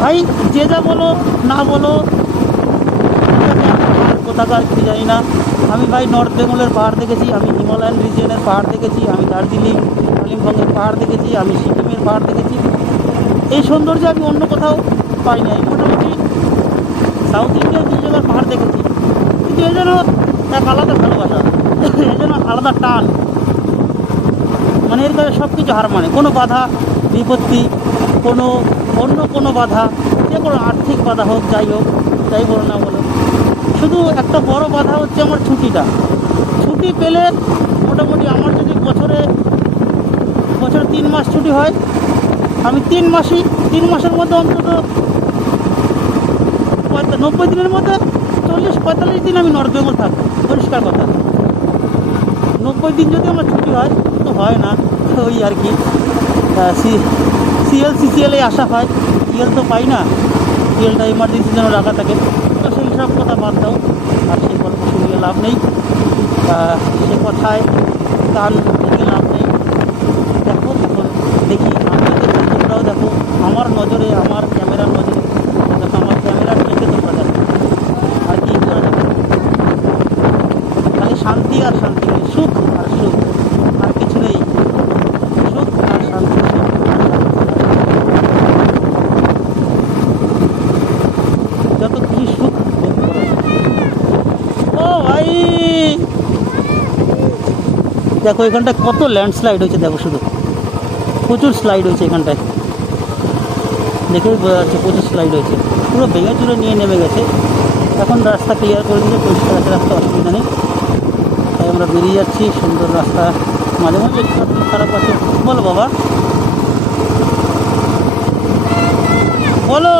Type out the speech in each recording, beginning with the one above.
ভাই, যে যা বলো, না বলো, কোথাকার কি জানি না। আমি ভাই নর্থ বেঙ্গলের পাহাড় দেখেছি, আমি হিমালয়ান রিজিয়নের পাহাড় দেখেছি, আমি দার্জিলিং কালিম্পংয়ের পাহাড় দেখেছি, আমি সিকিমের পাহাড় দেখেছি। এই সৌন্দর্য আমি অন্য কোথাও পাই নাই মোটামুটি সাউথ ইন্ডিয়ার কিছু জায়গার পাহাড় দেখেছি। কিন্তু এই যেন এক আলাদা ভালোবাসা এই যেন আলাদা টান। মানে এর কাছে সব কিছু হার মানে। কোনো বাধা, বিপত্তি, কোনো, অন্য কোনো বাধা, যে কোনো আর্থিক বাধা হোক, যাই হোক, যাই বলো না বলো। শুধু একটা বড় বাধা হচ্ছে আমার ছুটিটা। ছুটি পেলে মোটামুটি আমার যদি বছরে বছরে তিন মাস ছুটি হয়, আমি তিন মাসই, তিন মাসের মধ্যে অন্তত নব্বই দিনের মধ্যে চল্লিশ পঁয়তাল্লিশ দিন আমি নর্থ বেঙ্গল থাকব। পরিষ্কার কথা। নব্বই দিন যদি আমার ছুটি হয়, তো হয় না। ওই আর কি। সি, সিএল, সিসিএলে আসা হয়। সিএল তো পাই না। সিএলটা এমার্জেন্সির জন্য রাখা থাকে। তো সেই সব কথা বাদ দাও। আর সেই গল্প শুনিয়ে লাভ নেই। সে কথায় কান ভেঙে লাভ নেই। দেখো, দেখি আমি দেখো। আমার নজরে, আমার ক্যামেরার নজরে দেখো আমার ক্যামেরার চোখে তোমরা দেখো আর কি করা যাবে খালি শান্তি আর শান্তি নেই সুখ আর সুখ আর কিছু নেই সুখ আর শান্তি সুখ আর শান্তি। যত খুশি সুখ ভোগ করো। ও ভাই দেখো, এখানটায় কত ল্যান্ডস্লাইড হয়েছে, দেখো শুধু। প্রচুর স্লাইড হয়েছে এখানটায়। দেখেই বোঝা যাচ্ছে প্রচুর স্লাইড হয়েছে। পুরো ভেঙে চুরে নিয়ে নেমে গেছে। এখন রাস্তা ক্লিয়ার করে দিলে পরিষ্কার আছে, রাস্তা অসুবিধা নেই। তাই আমরা বেরিয়ে যাচ্ছি, সুন্দর রাস্তা। মাঝে মাঝে একটু খারাপ আছে। বলো বাবা। বলো।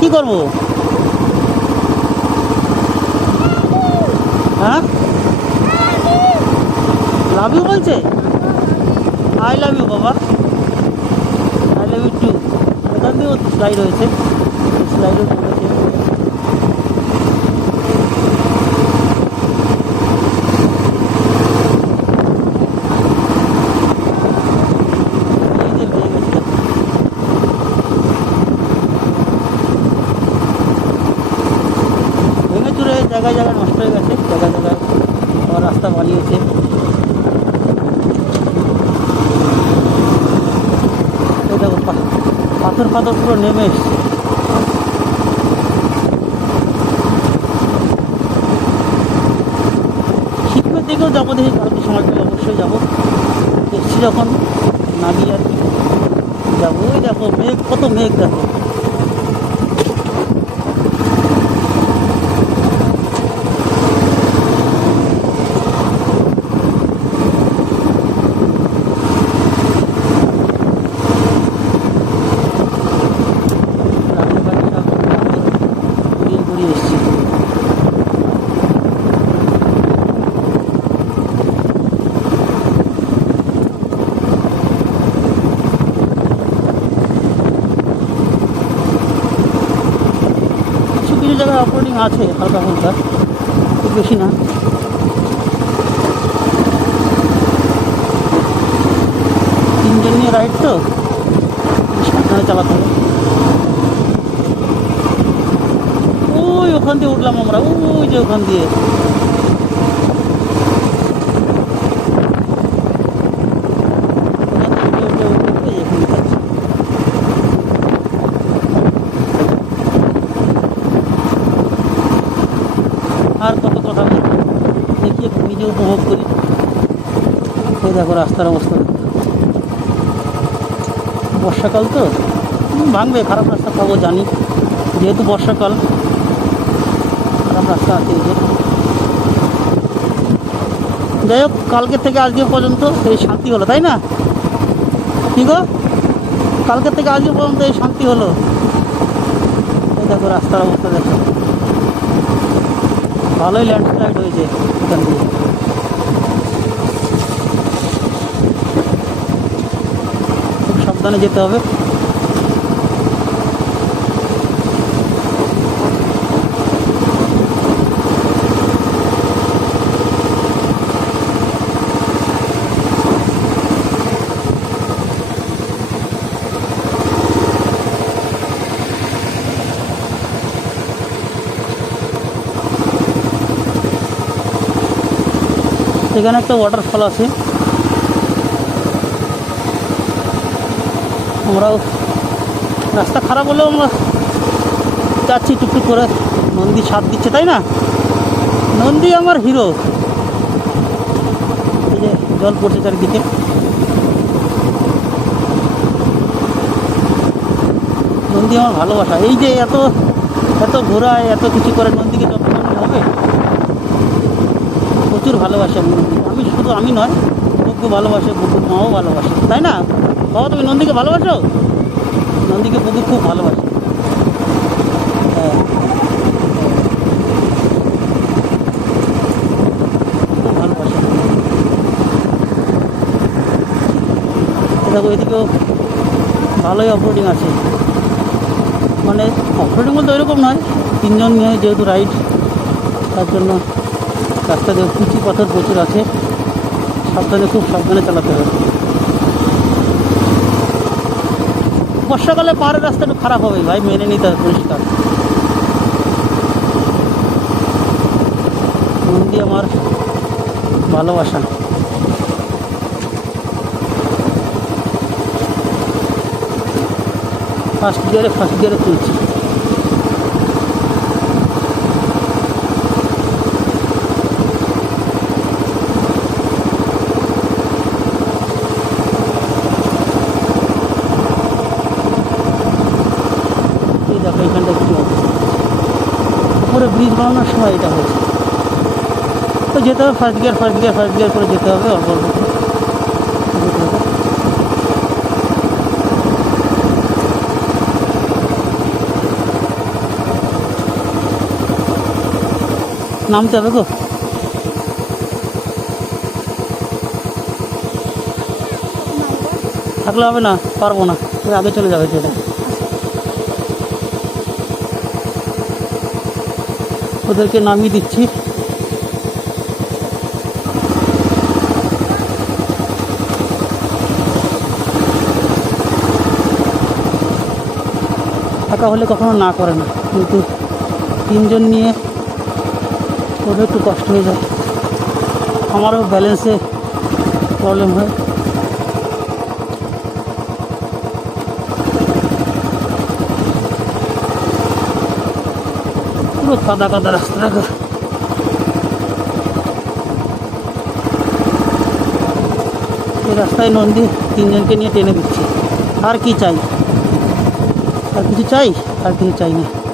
কি করব? হ্যাঁ? লাভ ইউ বলছে? আই লাভ ইউ বাবা। আই লাভ ইউ টু এখান থেকেও স্লাইড হয়েছে। স্লাইডও জায়গায় জায়গায় নষ্ট হয়ে গেছে। জায়গায় জায়গায়। রাস্তা বানিয়েছে এই দেখো পা- পাথর পুরো নেমে? এসছে সিকিমের দিকেও যাব দেখি কালকে সময় পেলে অবশ্যই যাব। এসছি যখন নামিয়ে আর কি যাব ওই দেখো, মেঘ, কত মেঘ দেখো রাতের বাড়ি সব ঘুরিয়ে ঘুরিয়ে এসছি কিছু কিছু জায়গায় অপারেটিং আছে হালকা হালকা খুব বেশি না। তিনজন নিয়ে রাইড তো, সাবধানে চালাতে হবে। ওই ওখান দিয়ে উঠলাম আমরা, ওই যে ওখান দিয়ে ওখান থেকে উঠে উঠে উঠে এখানে যাচ্ছি। আর কত কথা বলব? দেখি একটু নিজে উপভোগ করি। এই দেখো রাস্তার অবস্থা। বর্ষাকাল তো? ভাঙবে, খারাপ রাস্তা পাবো, জানি। যেহেতু বর্ষাকাল, খারাপ রাস্তা আছে যে। যাই হোক কালকে থেকে আজকে পর্যন্ত এই শান্তি হলো, তাই না? কি গো? কালকে থেকে আজকে পর্যন্ত এই শান্তি হলো। দেখো রাস্তার অবস্থা দেখো। ভালোই ল্যান্ডস্লাইড হয়েছে এখান দিয়ে। খুব সাবধানে যেতে হবে। সেখানে একটা ওয়াটারফল আছে। আমরাও রাস্তা খারাপ হলেও আমরা যাচ্ছি টুকটুক করে। নন্দী সাথ দিচ্ছে, তাই না? নন্দী আমার হিরো এই যে জল পড়ছে চারিদিকে। নন্দী আমার ভালোবাসা। এই যে এত এত ঘোরায়, এত কিছু করে নন্দীকে যত্ন হবে? ভালোবাসে আমি শুধু আমি নয় বুকু ভালোবাসে বুকুর মাও ভালোবাসে, তাই না? বাবা, তুমি নন্দীকে ভালোবাসো? নন্দীকে বুকু খুব ভালোবাসে। এদিকেও ভালোই অফরোডিং আছে। মানে অফরোডিং বলতে ওইরকম নয়, তিনজন নিয়ে যেহেতু রাইড তার জন্য রাস্তা দিয়ে কুচি পাথর প্রচুর আছে, সাবধানে খুব সাবধানে চালাতে হবে। বর্ষাকালে পাহাড়ের রাস্তা একটু খারাপ হবে ভাই, মেনে নিতে হবে পরিষ্কার। নন্দী আমার ভালোবাসা। ফার্স্ট গিয়ারে ফার্স্ট গিয়ারে তুলছি এই দেখো এখানটা কী অবস্থা উপরে ব্রিজ সময় এটা হয়েছে। তো যেতে হবে first gear first gear first gear করে যেতে হবে অল্প অল্প নামতে হবে গো। থাকলে হবে না, পারব না আগে চলে যাবে সেটা। ওদেরকে নামিয়ে দিচ্ছি। একা হলে কখনো না করে না, কিন্তু তিনজন নিয়ে ওদের একটু কষ্ট হয়ে যায়। আমারও ব্যালেন্সে প্রবলেম হয়। পুরো কাদা কাদা রাস্তা এই রাস্তায় নন্দী তিনজনকে নিয়ে টেনে দিচ্ছে। আর কি চাই? আর কিছু চাই? আর কিছু চাই না।